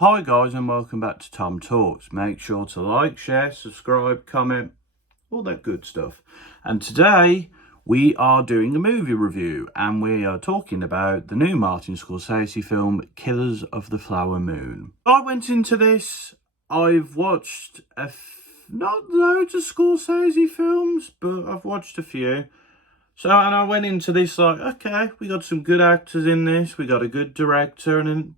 Hi guys and welcome back to Tom Talks. Make sure to like, share, subscribe, comment, all that good stuff. And today we are doing a movie review and we are talking about the new Martin Scorsese film Killers of the Flower Moon. I went into this, I've watched not loads of Scorsese films, but I've watched a few. And I went into this like, okay, we got some good actors in this, we got a good director, and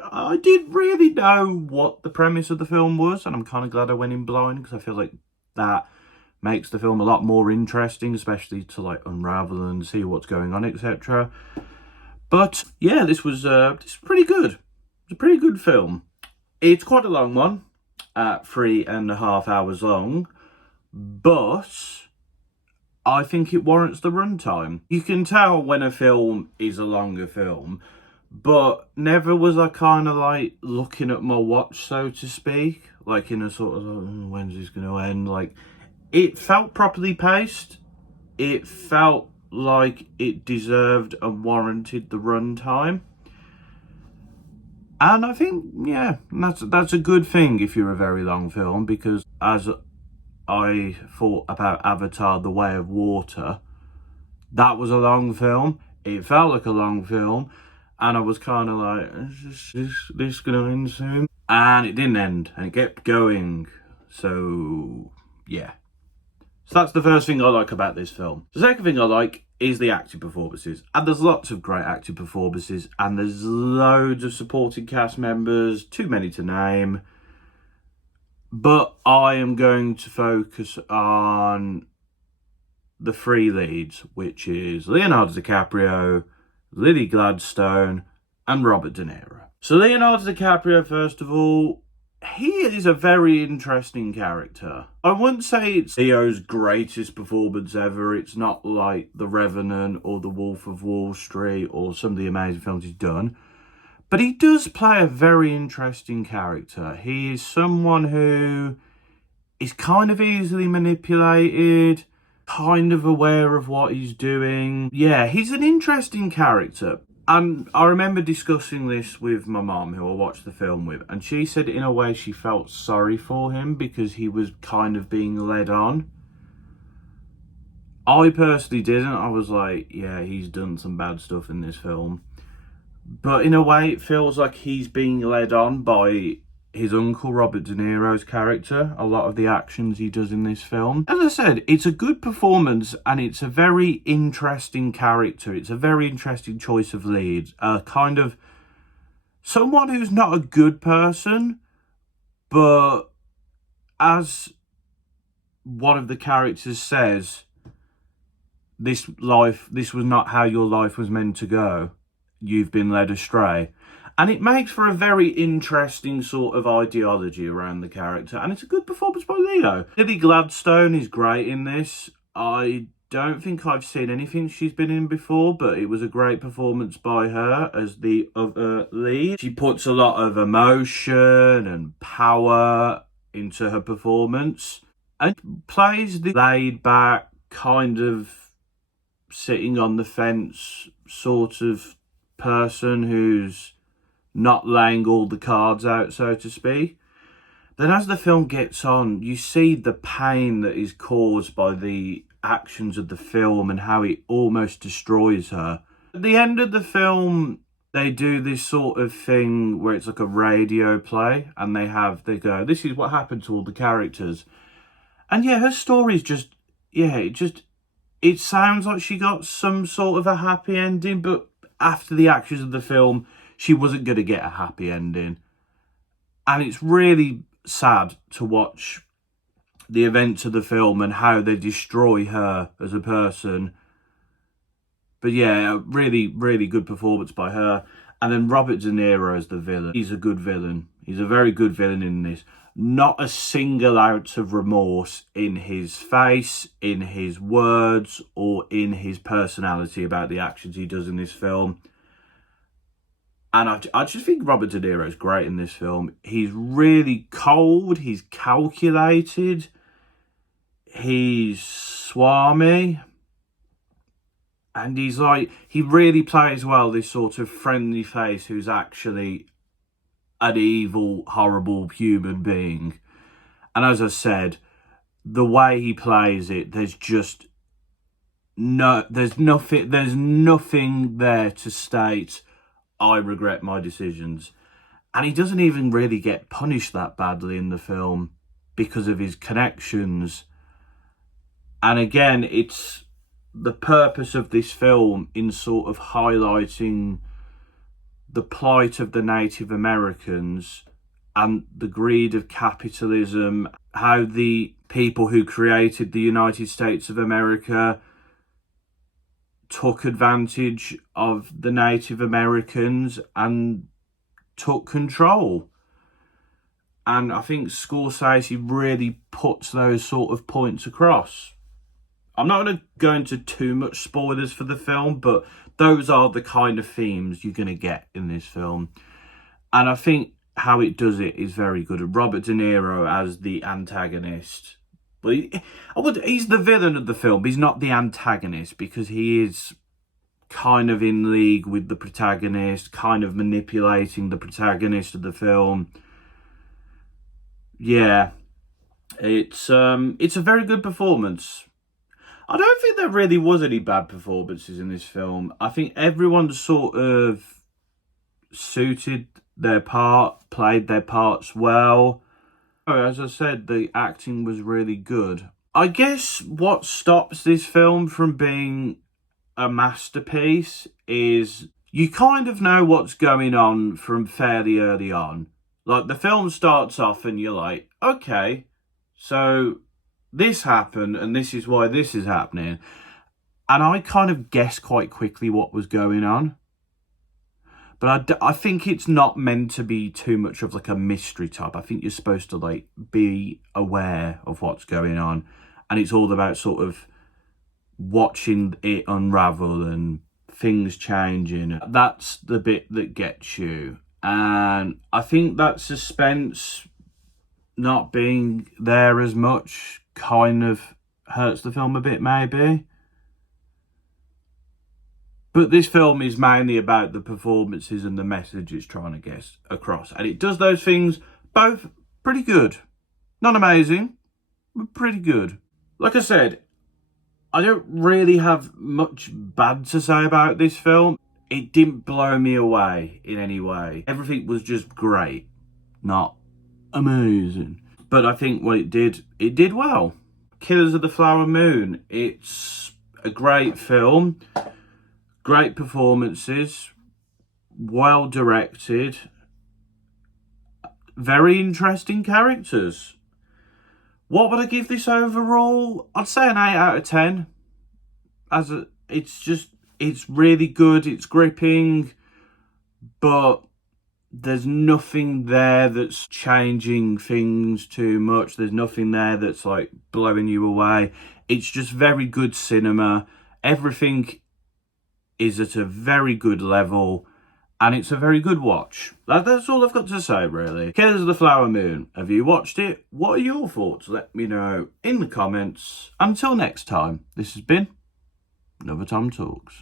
I didn't really know what the premise of the film was, and I'm kind of glad I went in blind because I feel like that makes the film a lot more interesting, especially to like unravel and see what's going on, etc. But yeah, this was pretty good. It's a pretty good film. It's quite a long one, at 3.5 hours long, but I think it warrants the runtime. You can tell when a film is a longer film, but never was I kind of like looking at my watch, so to speak, like in a sort of when's this going to end? Like, it felt properly paced. It felt like it deserved and warranted the runtime. And I think, yeah, that's a good thing if you're a very long film, because as I thought about Avatar: The Way of Water, that was a long film. It felt like a long film. And I was kind of like, is this going to end soon? And it didn't end. And it kept going. So, yeah. So that's the first thing I like about this film. The second thing I like is the acting performances. And there's lots of great acting performances. And there's loads of supporting cast members. Too many to name. But I am going to focus on the three leads, which is Leonardo DiCaprio, Lily Gladstone, and Robert De Niro. So Leonardo DiCaprio, first of all, he is a very interesting character. I wouldn't say it's Leo's greatest performance ever. It's not like The Revenant or The Wolf of Wall Street or some of the amazing films he's done. But he does play a very interesting character. He is someone who is kind of easily manipulated, kind of aware of what he's doing. Yeah, he's an interesting character. And I remember discussing this with my mom, who I watched the film with, and she said in a way she felt sorry for him because he was kind of being led on. I personally didn't. I was like, yeah, he's done some bad stuff in this film. But in a way, it feels like he's being led on by his uncle, Robert De Niro's character, a lot of the actions he does in this film. As I said, it's a good performance and it's a very interesting character. It's a very interesting choice of lead. Kind of someone who's not a good person, but as one of the characters says, this was not how your life was meant to go. You've been led astray. And it makes for a very interesting sort of ideology around the character. And it's a good performance by Leo. Lily Gladstone is great in this. I don't think I've seen anything she's been in before, but it was a great performance by her as the other lead. She puts a lot of emotion and power into her performance and plays the laid-back, kind of sitting on the fence sort of person who's not laying all the cards out, so to speak. Then as the film gets on, you see the pain that is caused by the actions of the film and how it almost destroys her. At the end of the film, they do this sort of thing where it's like a radio play, and they go, this is what happened to all the characters. And yeah, her story's just, it sounds like she got some sort of a happy ending, but after the actions of the film, she wasn't going to get a happy ending. And it's really sad to watch the events of the film and how they destroy her as a person. But yeah, really, really good performance by her. And then Robert De Niro as the villain. He's a good villain. He's a very good villain in this. Not a single ounce of remorse in his face, in his words, or in his personality about the actions he does in this film. And I just think Robert De Niro's great in this film. He's really cold. He's calculated. He's swarmy. And he's like, he really plays well this sort of friendly face who's actually an evil, horrible human being. And as I said, the way he plays it, there's nothing there to state, I regret my decisions. And he doesn't even really get punished that badly in the film because of his connections. And again, it's the purpose of this film in sort of highlighting the plight of the Native Americans and the greed of capitalism, how the people who created the United States of America took advantage of the Native Americans and took control. And I think Scorsese really puts those sort of points across. I'm not going to go into too much spoilers for the film, but those are the kind of themes you're going to get in this film. And I think how it does it is very good. Robert De Niro as the antagonist. Well, he's the villain of the film. He's not the antagonist because he is kind of in league with the protagonist, kind of manipulating the protagonist of the film. Yeah, it's a very good performance. I don't think there really was any bad performances in this film. I think everyone sort of suited their part, played their parts well. As I said, the acting was really good. I guess what stops this film from being a masterpiece is you kind of know what's going on from fairly early on. Like, the film starts off and you're like, okay, so this happened and this is why this is happening. And I kind of guessed quite quickly what was going on. But I think it's not meant to be too much of like a mystery type. I think you're supposed to like be aware of what's going on. And it's all about sort of watching it unravel and things changing. That's the bit that gets you. And I think that suspense not being there as much kind of hurts the film a bit, maybe. But this film is mainly about the performances and the message it's trying to get across. And it does those things both pretty good. Not amazing, but pretty good. Like I said, I don't really have much bad to say about this film. It didn't blow me away in any way. Everything was just great, not amazing. But I think what it did well. Killers of the Flower Moon. It's a great film. Great performances. Well directed. Very interesting characters. What would I give this overall? I'd say an 8 out of 10. It's really good. It's gripping. But there's nothing there that's changing things too much. There's nothing there that's like blowing you away. It's just very good cinema. Everything is at a very good level. And it's a very good watch. That's all I've got to say, really. Killers of the Flower Moon. Have you watched it? What are your thoughts? Let me know in the comments. Until next time, this has been another TomTalks.